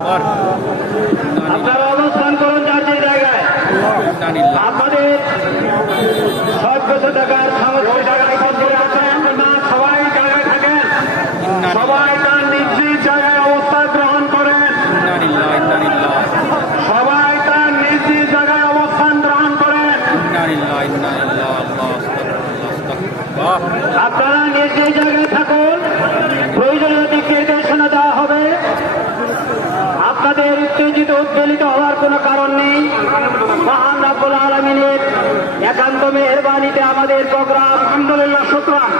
আপনারা অবস্থান করুন যার যে জায়গায়। আপনাদের 700 টাকার সবাই জায়গায় থাকেন, সবাই তার নিজ নিজ জায়গায় অবস্থান গ্রহণ করেন, সবাই তার নিজ নিজ জায়গায় অবস্থান গ্রহণ করেন। আপনারা নিজ নিজ জায়গায় থাকুন, প্রয়োজনীয় দিক নির্দেশনা দেওয়া হবে। আপনাদের উত্তেজিত উদ্বেলিত হওয়ার কোনো কারণ নেই। মহান রব্বুল আলামিনের একান্ত মেহেরবানিতে আমাদের প্রোগ্রাম আলহামদুলিল্লাহ শুকরান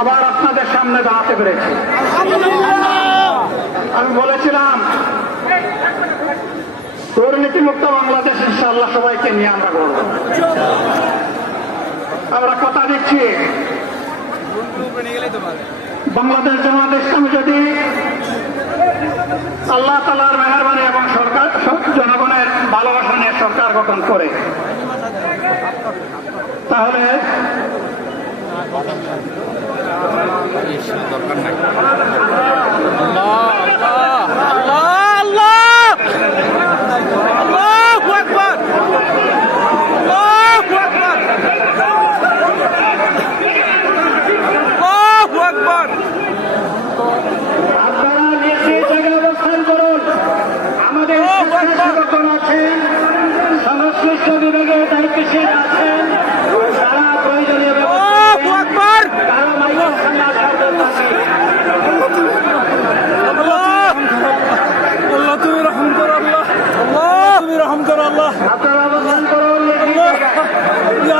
আবার আপনাদের সামনে দাঁড়াতে পেরেছি। আমি বলেছিলাম দুর্নীতিমুক্ত বাংলাদেশ ইনশাআল্লাহ সবাইকে নিয়ে আমরা করব। আমরা কথা দিচ্ছি বাংলাদেশ জামাত ইসলামী যদি আল্লাহ তাআলার মেহেরবানি এবং সরকার জনগণের ভালোবাসা নিয়ে সরকার গঠন করে, তাহলে দরকার নাই। আপনারা নিজ নিজ জায়গায় অবস্থান করুন। আমাদের আছেন সংশ্লিষ্ট বিভাগে দায়িত্বশীল আছেন।